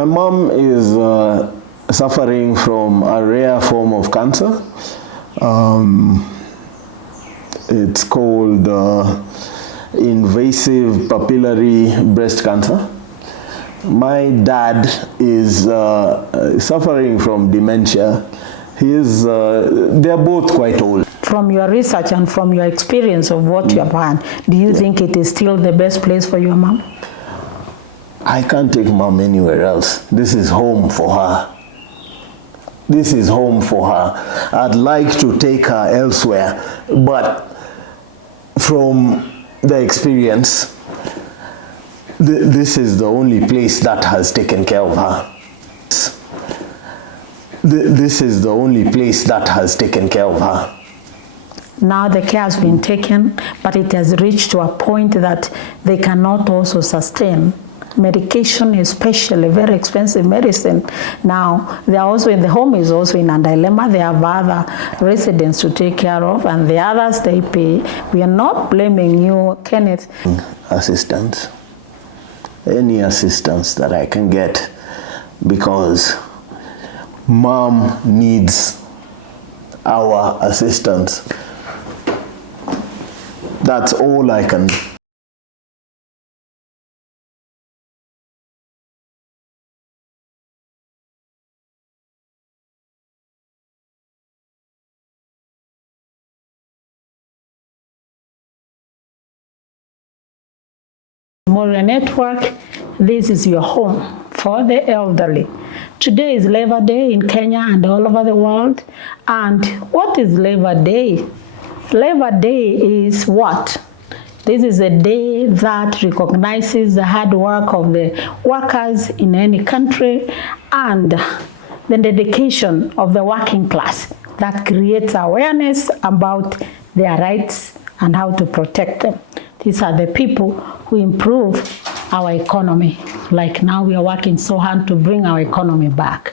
My mom is suffering from a rare form of cancer. It's called invasive papillary breast cancer. My dad is suffering from dementia. They're both quite old. From your research and from your experience of what you have had, do you think it is still the best place for your mom? I can't take mom anywhere else. This is home for her. This is home for her. I'd like to take her elsewhere, but from the experience, this is the only place that has taken care of her. This is the only place that has taken care of her. Now the care has been taken, but it has reached to a point that they cannot also sustain medication, especially very expensive medicine. Now they are also in the home is also in a dilemma. They have other residents to take care of, and the others they pay. We are not blaming you, Kenneth. Assistance, any assistance that I can get, because mom needs our assistance. That's all I can. Mworia Network, this is your home for the elderly. Today is Labor Day in Kenya and all over the world. And what is Labor Day? Labor Day is what? This is a day that recognizes the hard work of the workers in any country and the dedication of the working class that creates awareness about their rights and how to protect them. These are the people who improve our economy. Like now we are working so hard to bring our economy back.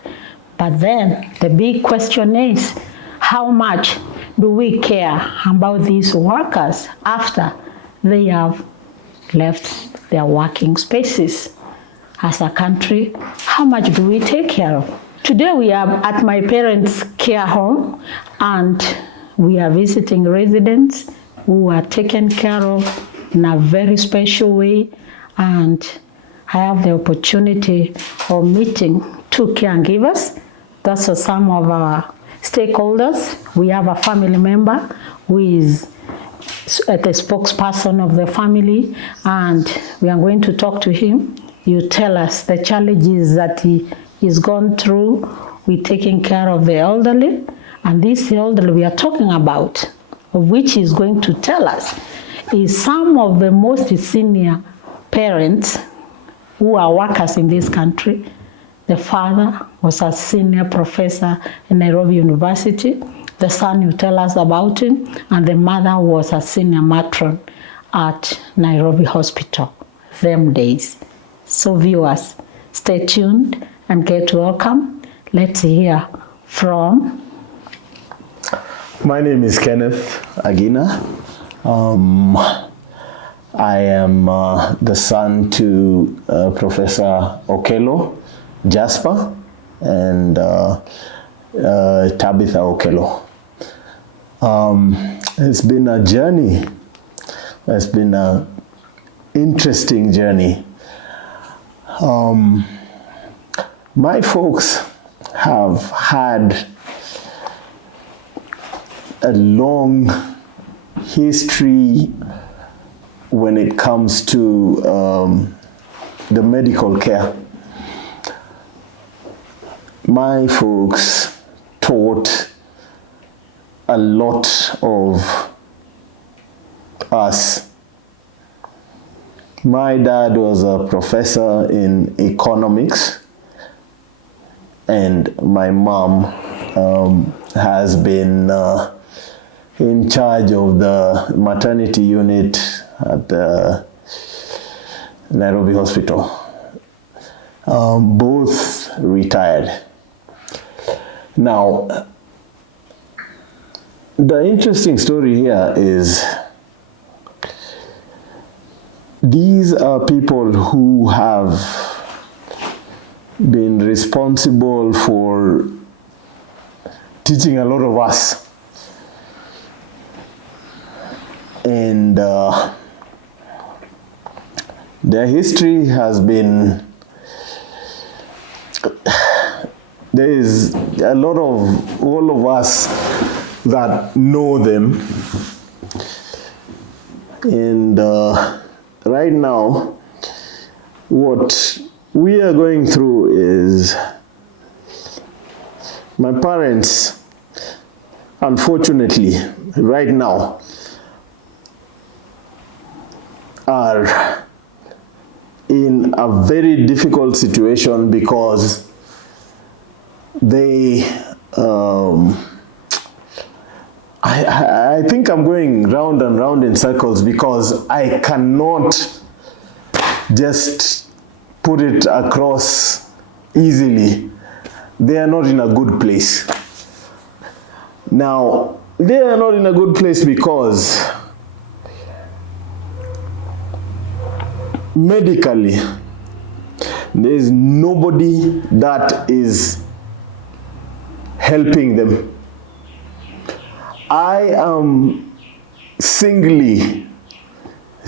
But then the big question is, how much do we care about these workers after they have left their working spaces? As a country, how much do we take care of? Today we are at my parents' care home and we are visiting residents who are taken care of in a very special way, and I have the opportunity of meeting two caregivers. Those are some of our stakeholders. We have a family member who is the spokesperson of the family, and we are going to talk to him. You tell us the challenges that he is gone through with taking care of the elderly, and this elderly we are talking about, of which he is going to tell us, is some of the most senior parents who are workers in this country. The father was a senior professor in Nairobi University. The son you tell us about him, and the mother was a senior matron at Nairobi Hospital, them days. So viewers, stay tuned and get welcome. Let's hear from... My name is Kenneth Agina. I am the son to Professor Okello Jasper and Tabitha Okello. It's been a journey. It's been an interesting journey. My folks have had a long history when it comes to the medical care. My folks taught a lot of us. My dad was a professor in economics, and my mom has been in charge of the maternity unit at the Nairobi Hospital. Both retired. Now, the interesting story here is these are people who have been responsible for teaching a lot of us. And their history has been, there is a lot of all of us that know them. And right now, what we are going through is my parents, unfortunately, right now, are in a very difficult situation because they, I think I'm going round and round in circles because I cannot just put it across easily. They are not in a good place. Now, they are not in a good place because medically, there is nobody that is helping them. I am singly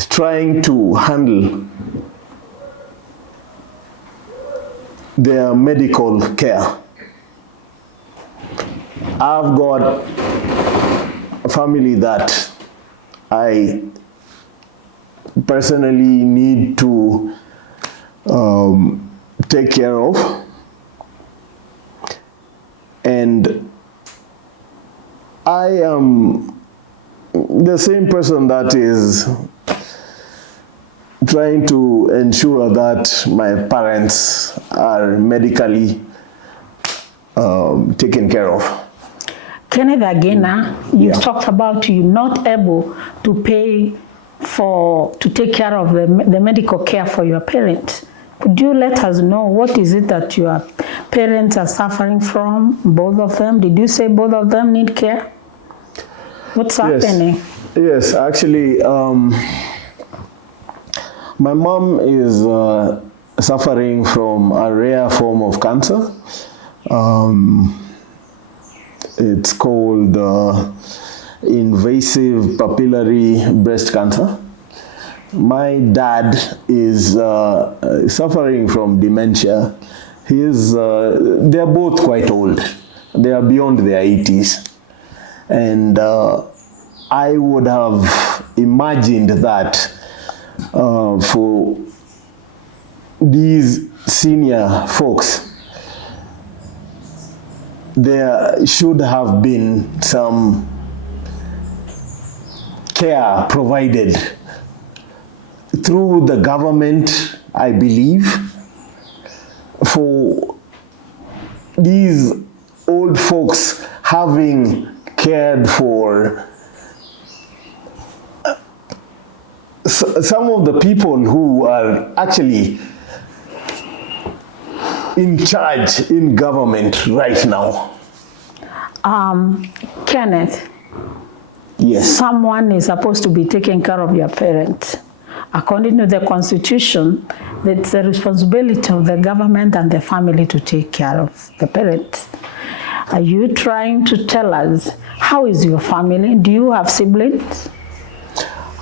trying to handle their medical care. I've got a family that I personally need to take care of, and I am the same person that is trying to ensure that my parents are medically taken care of. Kenneth, again, you've talked about you not able to pay to take care of the medical care for your parents. Could you let us know what is it that your parents are suffering from, both of them? Did you say both of them need care? What's happening? Yes, actually, my mom is suffering from a rare form of cancer. It's called invasive papillary breast cancer. My dad is suffering from dementia. They're both quite old. They are beyond their 80s. And I would have imagined that for these senior folks, there should have been some care provided through the government, I believe, for these old folks having cared for some of the people who are actually in charge in government right now. Kenneth, yes. Someone is supposed to be taking care of your parents. According to the Constitution, it's the responsibility of the government and the family to take care of the parents. Are you trying to tell us, how is your family? Do you have siblings?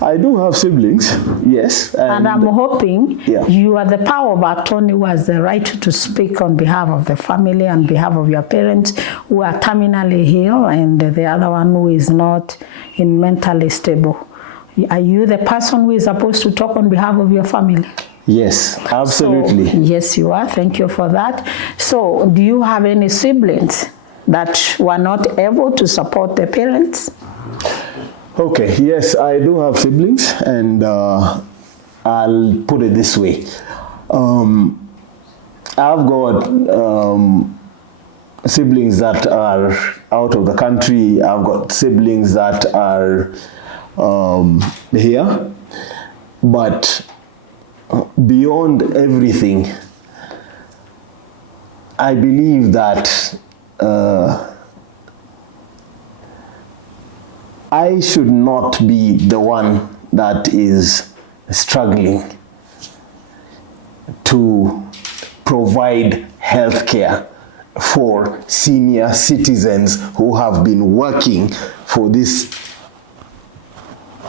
I do have siblings, yes. And I'm hoping yeah. You are the power of attorney who has the right to speak on behalf of the family and behalf of your parents who are terminally ill and the other one who is not in mentally stable. Are you the person who is supposed to talk on behalf of your family? Yes, absolutely. So, yes, you are. Thank you for that. So, do you have any siblings that were not able to support their parents? Okay, yes, I do have siblings, and I'll put it this way. I've got siblings that are out of the country. I've got siblings that are here, but beyond everything, I believe that I should not be the one that is struggling to provide health care for senior citizens who have been working for this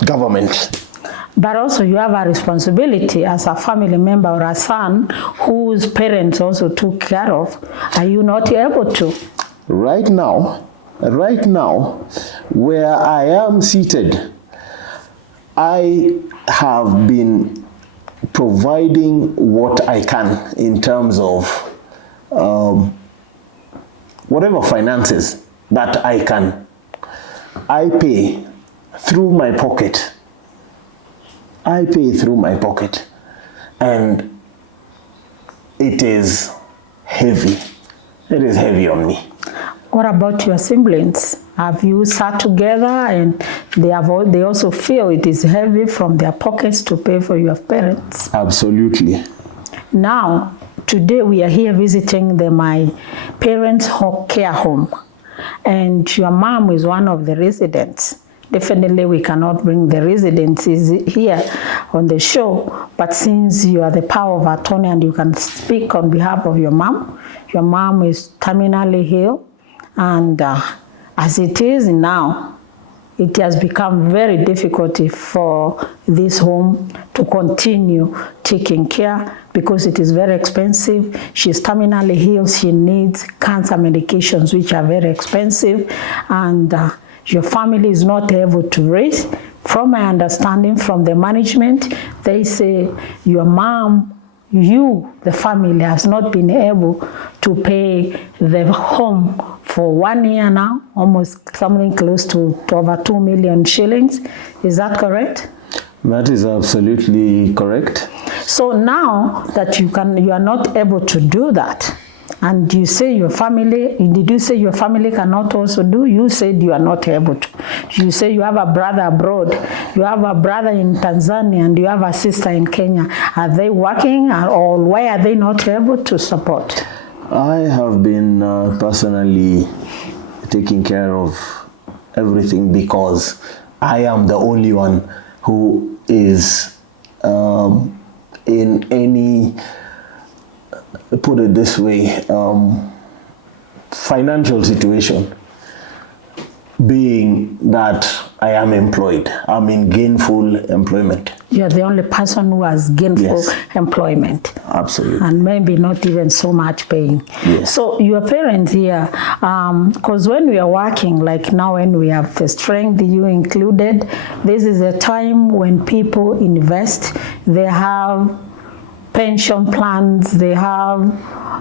government. But also you have a responsibility as a family member or a son whose parents also took care of. Are you not able to? Right now, where I am seated, I have been providing what I can in terms of whatever finances that I can. I pay through my pocket. And it is heavy. It is heavy on me. What about your siblings? Have you sat together and they also feel it is heavy from their pockets to pay for your parents? Absolutely. Now, today we are here visiting my parents' care home, and your mom is one of the residents. Definitely we cannot bring the residents here on the show, but since you are the power of attorney and you can speak on behalf of your mom is terminally ill, and as it is now, it has become very difficult for this home to continue taking care because it is very expensive. She's terminally ill. She needs cancer medications, which are very expensive, and your family is not able to raise. From my understanding from the management, they say your mom, the family, has not been able to pay the home for 1 year now, almost something close to over 2 million shillings. Is that correct? That is absolutely correct. So now that you are not able to do that, and you say your family, did you say your family cannot also do? You said you are not able to. You say you have a brother abroad, you have a brother in Tanzania, and you have a sister in Kenya. Are they working, or why are they not able to support? I have been personally taking care of everything because I am the only one who is in any, put it this way, financial situation, being that I am employed. I'm in gainful employment. You're the only person who has gainful employment. Absolutely. And maybe not even so much paying. Yes. So your parents here, because when we are working, like now when we have the strength, you included, this is a time when people invest. They have pension plans, they have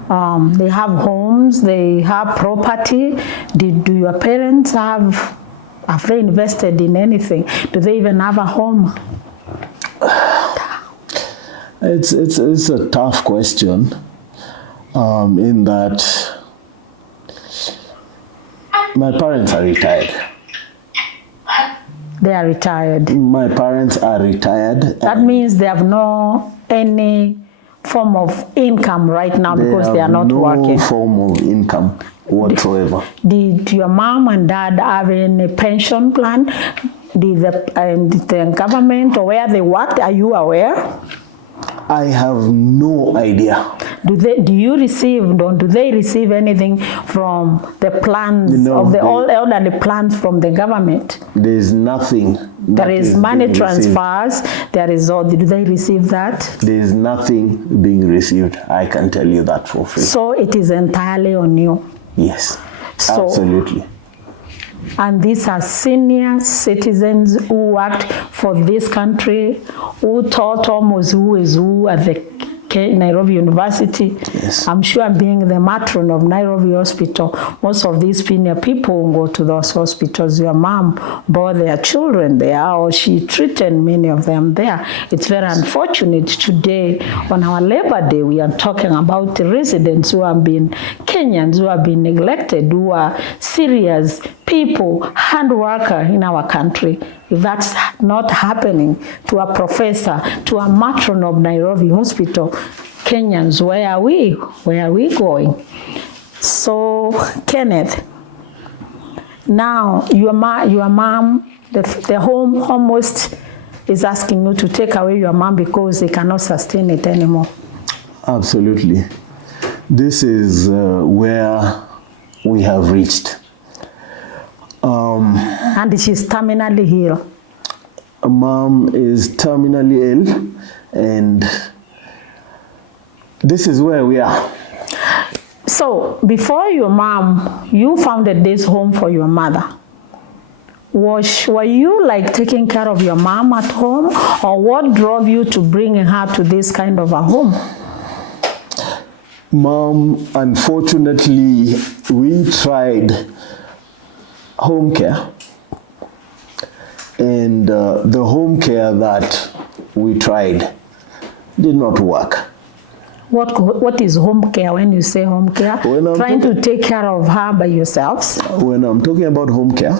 homes, they have property. Do your parents have they invested in anything? Do they even have a home? It's a tough question, in that my parents are retired. They are retired. My parents are retired. That means they have any form of income right now because they are not working. No form of income whatsoever. Did your mom and dad have any pension plan? Did the government or where they worked, are you aware? I have no idea. Do they receive anything from the plans of the elderly plans from the government? There is nothing. There is money transfers. There is all. Do they receive that? There is nothing being received. I can tell you that for free. So it is entirely on you. Yes, absolutely. And these are senior citizens who worked for this country, who taught almost who is who at the Nairobi University. Yes. I'm sure being the matron of Nairobi Hospital, most of these senior people go to those hospitals. Your mom bore their children there, or she treated many of them there. It's very unfortunate today on our Labor Day we are talking about the residents who have been Kenyans, who have been neglected, who are serious people, hard worker in our country. If that's not happening to a professor, to a matron of Nairobi Hospital, Kenyans, where are we? Where are we going? So, Kenneth, now your mom, the home almost is asking you to take away your mom because they cannot sustain it anymore. Absolutely. This is where we have reached. And she's terminally ill. Mom is terminally ill, and this is where we are. So, before your mom, you founded this home for your mother. Were you like taking care of your mom at home, or what drove you to bring her to this kind of a home? Mom, unfortunately, we tried home care, and the home care that we tried did not work. What is home care when you say home care? Trying to take care of her by yourselves? When I'm talking about home care,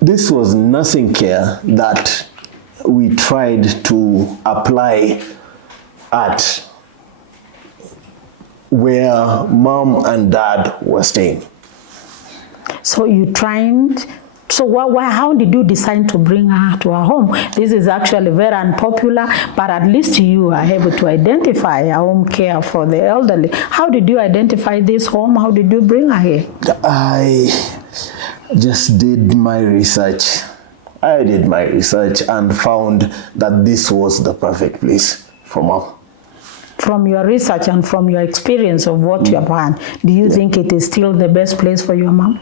this was nursing care that we tried to apply at where mom and dad were staying. So you tried. So how did you decide to bring her to our home? This is actually very unpopular, but at least you are able to identify a home care for the elderly. How did you identify this home? How did you bring her here? I just did my research. I did my research and found that this was the perfect place for mom. From your research and from your experience of what you have done, do you think it is still the best place for your mom?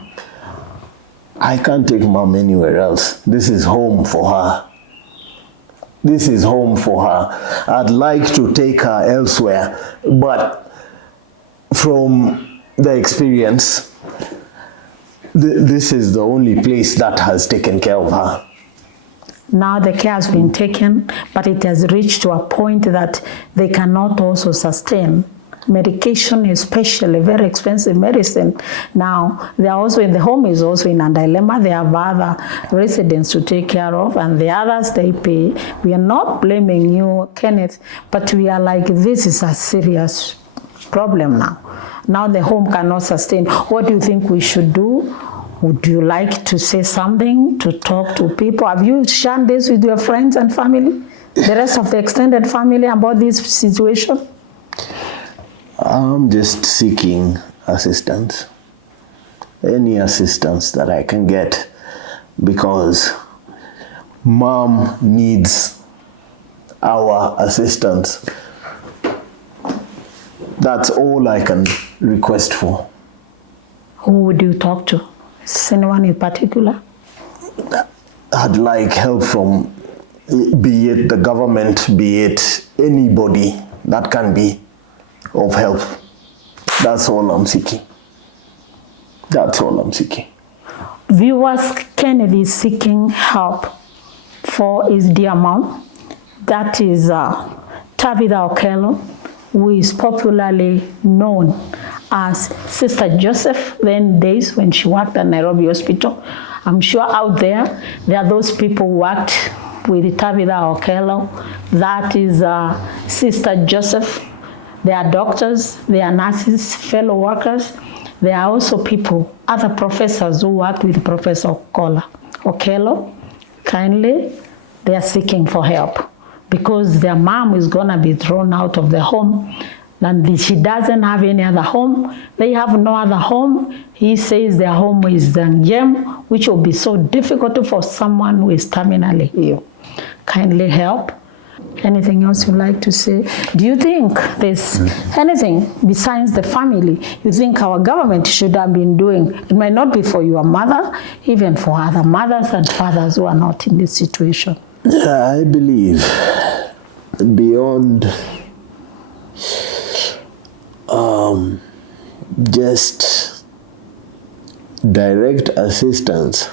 I can't take mom anywhere else. This is home for her. This is home for her. I'd like to take her elsewhere, but from the experience, this is the only place that has taken care of her. Now the care has been taken, but it has reached to a point that they cannot also sustain. Medication, especially very expensive medicine. Now they are also in the home is also in a dilemma. They have other residents to take care of, and the others they pay. We are not blaming you, Kenneth, but we are like, this is a serious problem now. Now the home cannot sustain. What do you think we should do? Would you like to say something, to talk to people? Have you shared this with your friends and family, the rest of the extended family, about this situation? I'm just seeking assistance, any assistance that I can get, because mom needs our assistance. That's all I can request for. Who would you talk to? Is anyone in particular? I'd like help from, be it the government, be it anybody that can be of help. That's all I'm seeking. That's all I'm seeking. Viewers, Kennedy is seeking help for his dear mom. That is Tabitha Okello, who is popularly known as Sister Joseph, then days when she worked at Nairobi Hospital. I'm sure out there are those people who worked with Tabitha Okello. That is Sister Joseph. There are doctors, there are nurses, fellow workers. There are also people, other professors who worked with Professor Okello. Kindly, they are seeking for help because their mom is going to be thrown out of the home, and she doesn't have any other home. They have no other home. He says their home is Zangem, which will be so difficult for someone who is terminally ill. Kindly help. Anything else you'd like to say? Do you think there's anything besides the family you think our government should have been doing? It might not be for your mother, even for other mothers and fathers who are not in this situation. I believe beyond just direct assistance,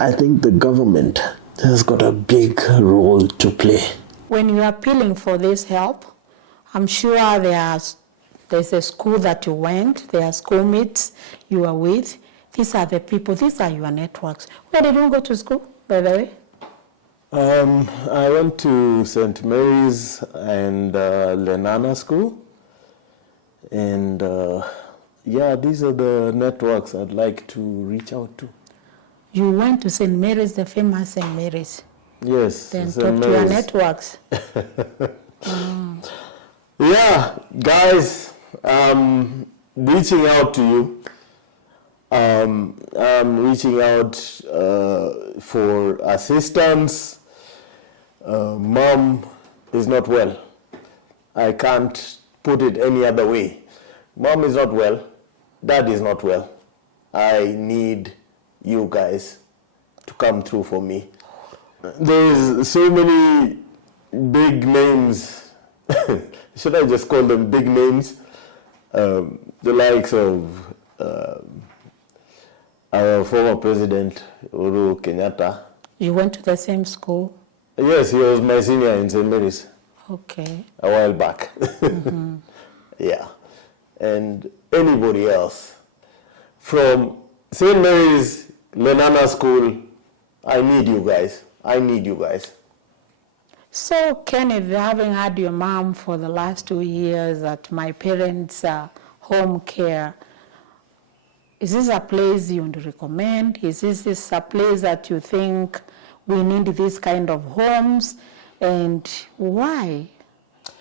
I think the government has got a big role to play. When you are appealing for this help, I'm sure there's a school that you went, there are schoolmates you are with. These are the people, these are your networks. Where did you go to school, by the way? I went to St. Mary's and Lenana School. And yeah, these are the networks I'd like to reach out to. You went to St. Mary's, the famous St. Mary's. Yes. Then talk to your networks. Yeah, guys, I'm reaching out to you. I'm reaching out for assistance. Mom is not well. I can't put it any other way. Mom is not well. Dad is not well. I need you guys to come through for me. There's so many big names. Should I just call them big names? The likes of our former president, Uhuru Kenyatta. You went to the same school? Yes, he was my senior in St. Mary's. Okay. A while back. Mm-hmm. Yeah. And anybody else. From St. Mary's, Lenana School, I need you guys. I need you guys. So, Kenneth, having had your mom for the last 2 years at my parents' home care, is this a place you would recommend? Is this a place that you think we need this kind of homes? And why,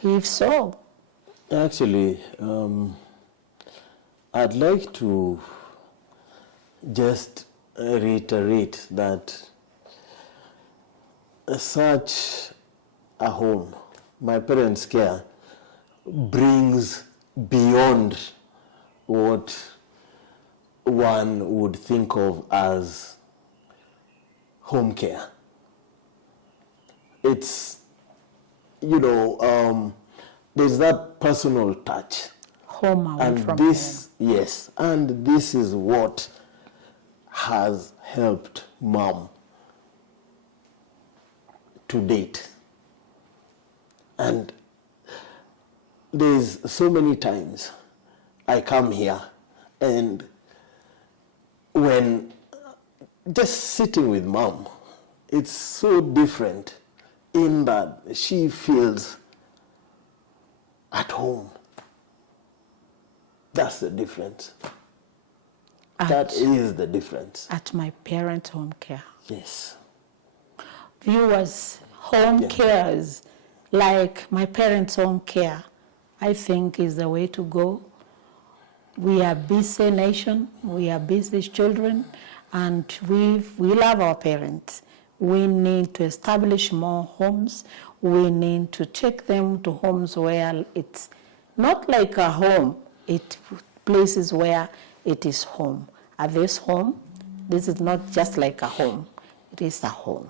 if so? Actually, I'd like to just reiterate that such a home, my parents' care, brings beyond what one would think of as home care. It's, there's that personal touch. Home away and from this, home. yes, and this is what has helped Mom to date. And there's so many times I come here and when just sitting with Mom, it's so different in that she feels at home. That's the difference. That is the difference. At my parents' home care. Yes. Viewers, home cares like my parents' home care, I think is the way to go. We are busy nation, we are busy children, and we love our parents. We need to establish more homes. We need to take them to homes where it's not like a home, it's places where it is home. At this home, this is not just like a home, it is a home.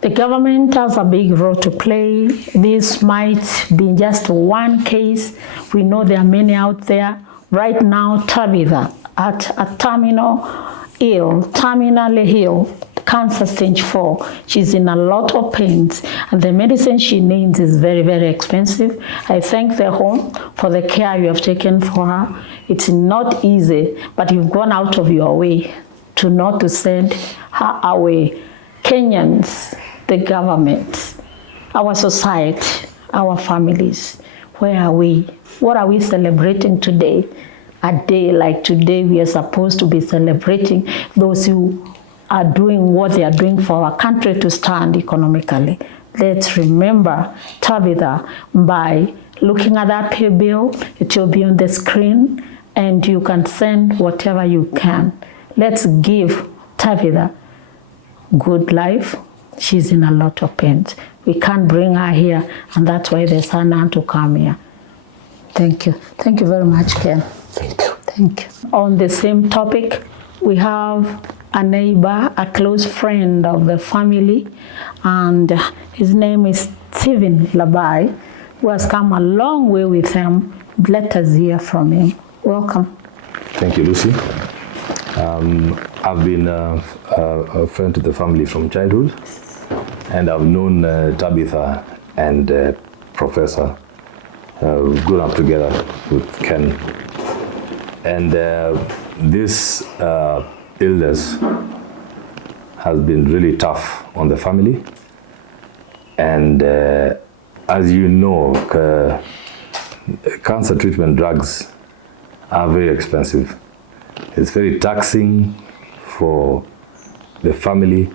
The government has a big role to play. This might be just one case. We know there are many out there. Right now, Tabitha at a terminally ill, cancer stage 4. She's in a lot of pain, and the medicine she needs is very, very expensive. I thank the home for the care you have taken for her. It's not easy, but you've gone out of your way to not to send her away. Kenyans, the government, our society, our families, where are we? What are we celebrating today? A day like today, we are supposed to be celebrating those who are doing what they are doing for our country to stand economically. Let's remember Tabitha by looking at that pay bill. It will be on the screen, and you can send whatever you can. Let's give Tabitha good life. She's in a lot of pain. We can't bring her here, and that's why there's none to come here. Thank you. Thank you very much, Ken. Thank you. Thank you. On the same topic, we have a neighbor, a close friend of the family, and his name is Stephen Labai, who has come a long way with him. Let us hear from him. Welcome. Thank you, Lucy. I've been a friend to the family from childhood, and I've known Tabitha and Professor. We've grown up together with Ken. And this illness has been really tough on the family. And as you know, cancer treatment drugs are very expensive. It's very taxing for the family.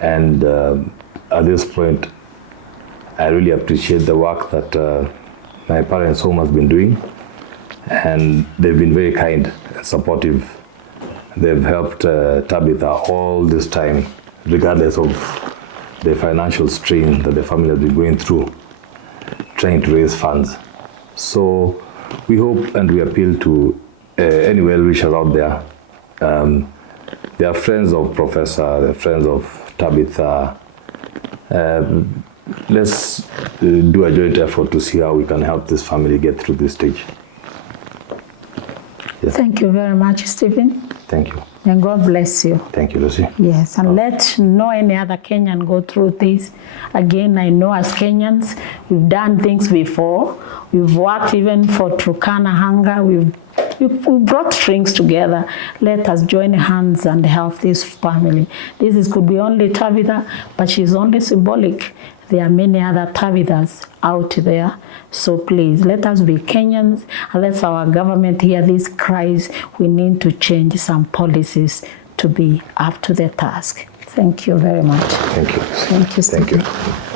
And at this point, I really appreciate the work that my parents' home has been doing. And they've been very kind and supportive. They've helped Tabitha all this time, regardless of the financial strain that the family has been going through, trying to raise funds. So we hope and we appeal to any well-wishers out there. They are friends of Professor, they're friends of Tabitha. Let's do a joint effort to see how we can help this family get through this stage. Yes. Thank you very much, Stephen. Thank you. And God bless you. Thank you, Lucy. Yes, and let no any other Kenyan go through this. Again, I know as Kenyans, we've done things before. We've worked even for Turkana hunger. We've brought strings together. Let us join hands and help this family. Could be only Tabitha, but she's only symbolic. There are many other Tabithas out there. So please, let us be Kenyans. Unless our government hear these cries, we need to change some policies to be up to the task. Thank you very much. Thank you. Thank you. Thank you.